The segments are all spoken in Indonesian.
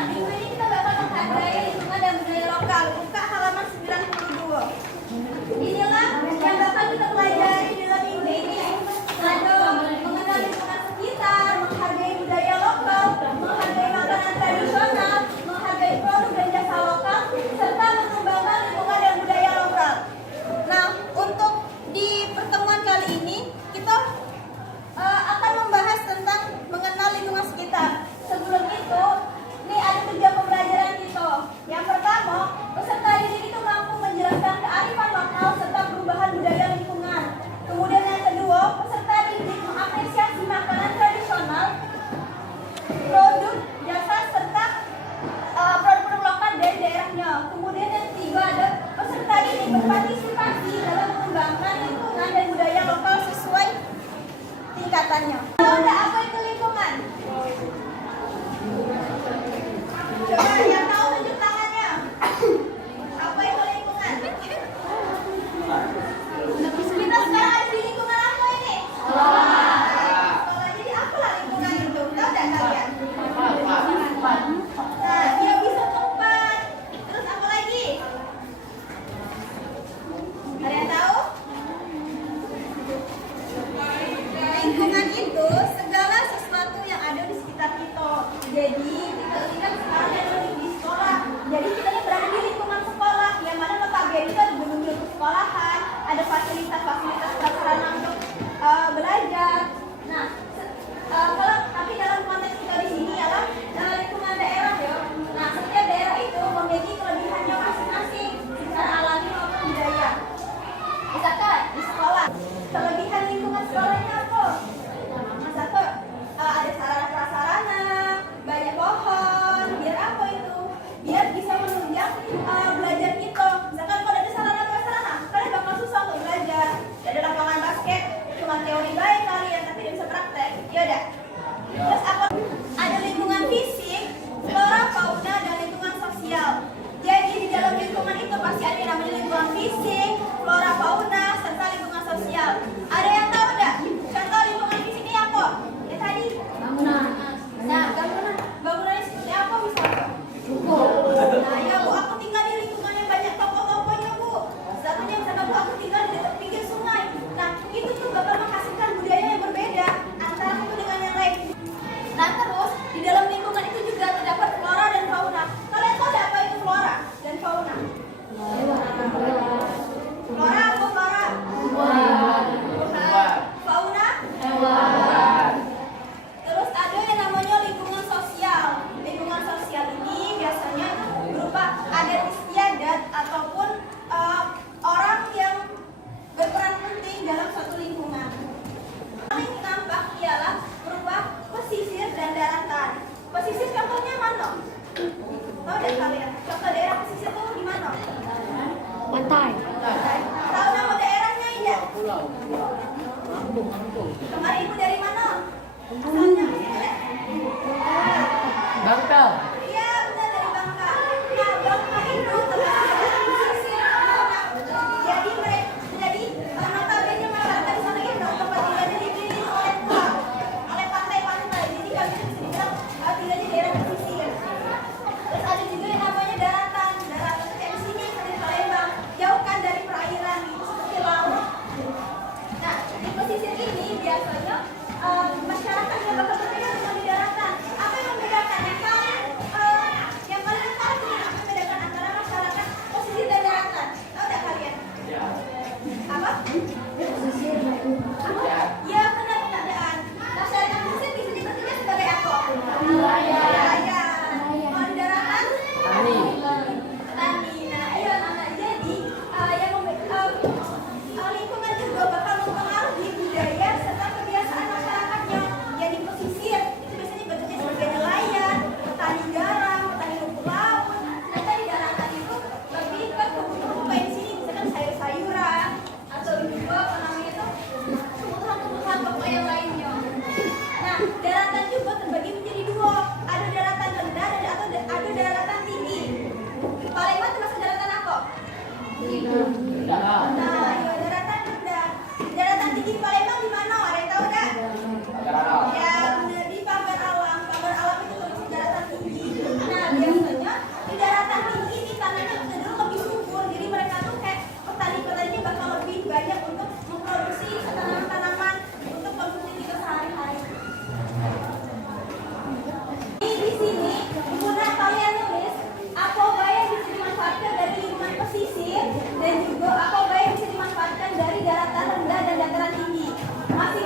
Minggu ini kita bakal menghargai lingkungan dan budaya lokal. Buka halaman 92. Inilah yang bakal kita pelajari dalam minggu ini. Ada mengenal lingkungan sekitar, menghargai budaya lokal, menghargai makanan tradisional, menghargai produk dan jasa lokal, serta mengembangkan lingkungan dan budaya lokal. Nah, untuk di pertemuan kali ini kita akan membahas tentang mengenal lingkungan sekitar. Sebelum itu, ini ada 3 pembelajaran kita. Yang pertama, peserta didik itu mampu menjelaskan kearifan lokal serta perubahan budaya lingkungan. Kemudian yang kedua, peserta didik mengapresiasi makanan tradisional, produk, jasa serta produk-produk lokal dari daerahnya. Kemudian yang ketiga ada peserta didik berpartisipasi dalam mengembangkan lingkungan dan budaya lokal sesuai tingkatannya. Ada apa itu lingkungan? Coba yang tahu tunjuk tangannya. Apa itu lingkungan? Kita sekarang ada di lingkungan apa ini? Sekolah. Jadi apalah lingkungan itu? Tahu tidak kalian? Nah, dia bisa tempat. Terus apa lagi? Ada yang tahu? Lingkungan itu segala sesuatu yang ada di sekitar kita. Jadi kita lihat sekarang yang ada di sekolah. Jadi kita berada di lingkungan sekolah, yang mana notabene itu ada gedung-gedung sekolahan, ada fasilitas-fasilitas prasarana untuk belajar. Nah, tapi dalam konteks kita di sini adalah lingkungan daerah ya. Nah, setiap daerah itu memiliki kelebihannya masing-masing secara alami maupun budaya. Misalkan di sekolah, kelebihan lingkungan sekolahnya apa? Satu, ada sarana prasarana, banyak pohon. Biar apa itu? Biar bisa menunjang belajar kita. Misalkan kalau ada sarana prasarana, kalian bakal susah untuk belajar. Tidak ada deh kalian. Contoh daerah pesisir tuh di mana? Pantai. Tahu nama daerahnya tidak? Pulau. Lampung. Kemarin ibu dari mana? Asalnya? Bangka. Iya, benar dari Bangka. Nah, Bangka itu tempat pesisir. Jadi notabene masyarakat di sana itu tempat tinggalnya dipilih oleh pulau, oleh pantai-pantai. Jadi kami itu bisa dibilang tinggal di daerah pesisir. Terus ada juga yang namanya daratan. Daratan itu kayak di sini seperti Palembang, jauhkan dari perairan seperti laut. Nah, di pesisir ini biasanya masyarakat yang bakal berbeda dengan di daratan. Apa yang membedakan? Yang paling utama apa yang membedakan antara masyarakat pesisir dan daratan? Tahu tidak kalian? Apa? Ya, benar keadaan. Masyarakat pesisir bisa disebutnya sebagai apa? Nelayan. Kalau di daratan? Tani. Petani. Nah, iya, jadi yang lingkungan juga bakal mempengaruhi budaya serta kebiasaan masyarakatnya. Yang di pesisir itu biasanya bentuknya sebagai nelayan, petani garam, petani rumput laut. Sedangkan di daratan itu lebih ke kebun-kebun di sini, misalkan sayur-sayuran atau juga apa namanya itu tumbuhan-tumbuhan pokok yang lainnya. Nah, daratan juga terbagi menjadi dua. Ada daratan rendah dan ada daratan tinggi. Palembang termasuk daratan apa? Rendah. Nah, ya daratan rendah. Daratan tinggi Palembang di mana? Ada yang tahu nggak? Ya, benar, di Pagar Alam. Pagar Alam itu termasuk daratan tinggi. Nah, biasanya di daratan tinggi ini tanahnya cenderung lebih subur. Jadi mereka tuh kayak petani-petaninya bakal lebih banyak untuk memproduksi tanaman-tanaman untuk konsumsi kita sehari-hari. Di sini, kemudian kalian tulis apa yang bisa dimanfaatkan dari lingkungan pesisir dan juga apa yang bisa dimanfaatkan dari daratan rendah dan dataran tinggi. Masih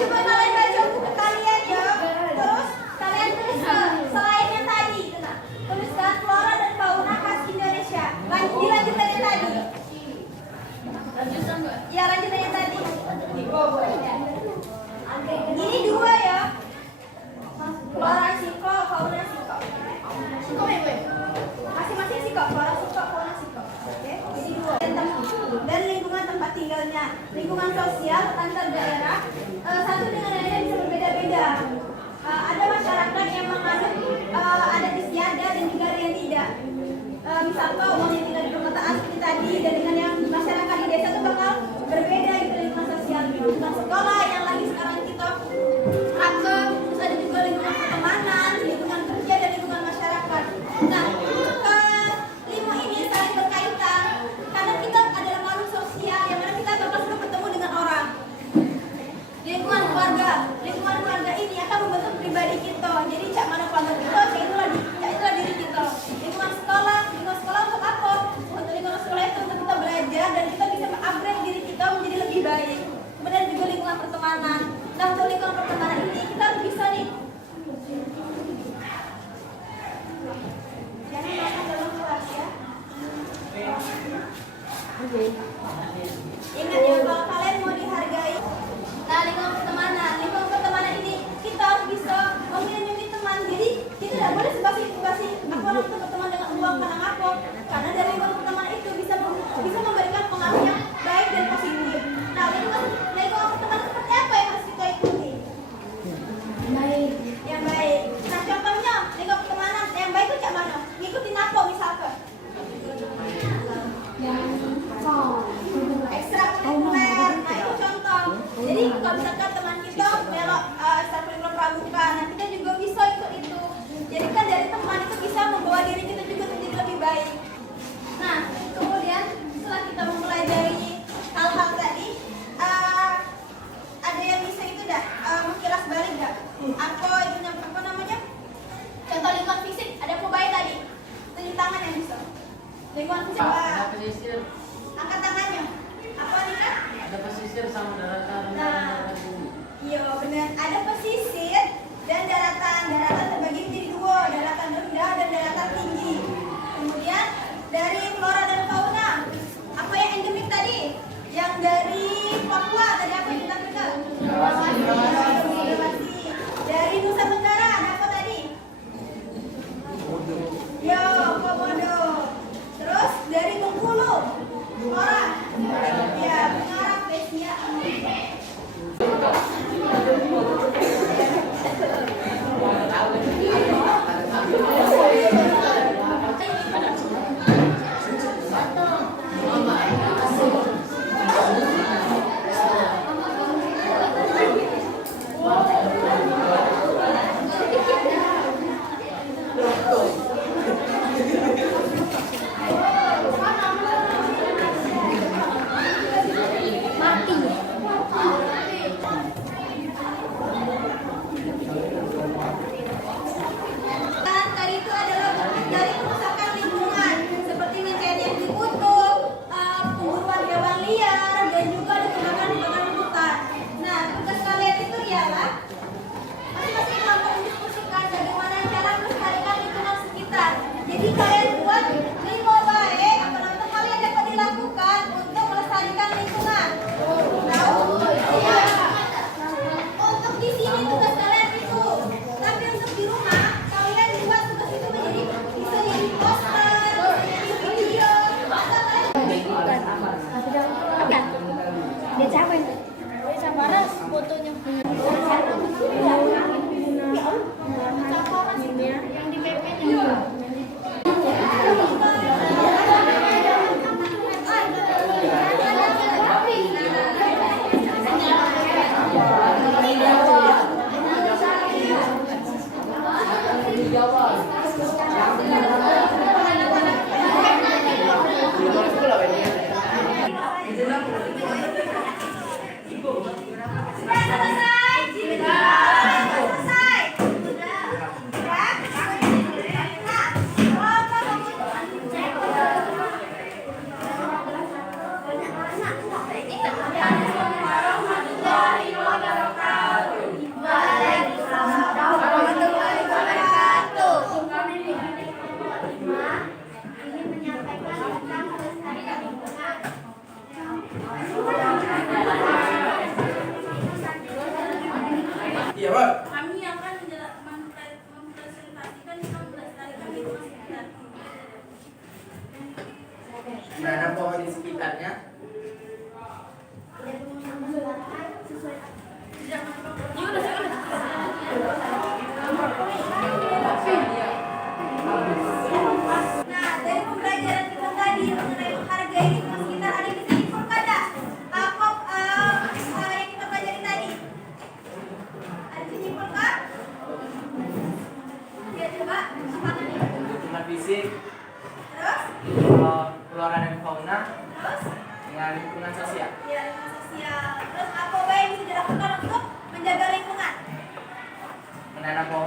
coba kalian baca buku kalian ya. Terus kalian tulis selain yang tadi itu nah. Tuliskan flora dan fauna khas Indonesia. Dilanjutan yang tadi. Lanjutan nggak? Ya lanjutan yang tadi. Ini dua ya. Flora siko, fauna siko. Siko ya, masing-masing siko, flora siko, fauna siko. Oke, ini dua. Dan lingkungan tempat tinggalnya, lingkungan sosial antar daerah satu dengan lainnya bisa berbeda-beda. Ada masyarakat yang menganut adat istiadat dan juga ada yang tidak. Misalnya orang yang tinggal di perkotaan seperti tadi dan dengan yang masyarakat di desa itu bakal berbeda gitu lingkungan sosial, lingkungan sekolah yang lagi sekarang kita terapkan, terus ada juga lingkungan pertemanan, lingkungan kerja dan lingkungan masyarakat. Nah, kelima ini saling berkaitan karena kita adalah makhluk sosial yang mana kita bakal selalu bertemu dengan orang. Di lingkungan keluarga ini akan membentuk pribadi kita. Jadi cak mana keluarga kita, itulah diri kita. Lingkungan sekolah untuk apa? Untuk lingkungan sekolah itu untuk kita belajar dan kita bisa upgrade diri kita menjadi lebih baik. Kemudian juga lingkungan pertemanan. Nah, untuk lingkungan pertemanan ini kita harus bisa nih. Jangan makan dalam kelas ya. Ingat ya, kalau kalian mau dihargai. Nah, lingkungan pertemanan ini kita harus bisa memilih teman. Jadi kita tidak boleh sebasi-basi aku harus berteman dengan uang karena apa? Karena dari lingkungan pertemanan itu bisa memberikan pengaruh yang baik dan positif. Nah, lingkungan pertemanan seperti apa yang harus kita ikuti? Baik. Yang baik. Nah, contohnya lingkungan pertemanan yang baik itu cak mana? Ngikutin apa misalkan? Yang Ekstrakurikuler. Nah, itu contoh. Jadi kalau misalkan teman kita melok ekstrakurikuler pramuka, nah kita juga bisa ikut itu. Jadi kan dari teman itu bisa membawa diri kita juga menjadi lebih baik. Nah, kemudian setelah kita mempelajari hal-hal tadi, ada yang bisa itu dah mengkilas balik dah. Apa namanya? Contoh lingkungan fisik, ada apa baik tadi? Tunjuk tangan yang bisa. Lingkungan fisik. Ada pesisir. Angkat tangannya. Apa nih kan? Ada pesisir sama daratan. Nah, iya benar. Ada pesisir dan daratan. Daratan terbagi menjadi dua, daratan rendah dan daratan tinggi. Kemudian dari flora dan fauna, apa yang endemik tadi? Yang dari Papua tadi apa yang kita kenal? Dari Nusa Tenggara ada apa tadi? Yo, komodo. Terus dari Bengkulu, flora. Ya, pengarang Vesia. Iya, Pak. Kami akan mempresentasikan 16 tari kami di sekitar. Menanam pohon di sekitarnya. Nah, dari pembelajaran kita tadi mengenai menghargai lingkungan sekitar, ada bisa info kada? Apa yang kita pelajari tadi? Ada bisa info kah? Ya coba, apa tadi? Lingkungan fisik, Terus? flora dan fauna, Terus? dengan lingkungan sosial. Ya, lingkungan sosial. Terus apa yang bisa dilakukan untuk menjaga lingkungan? Menanam pohon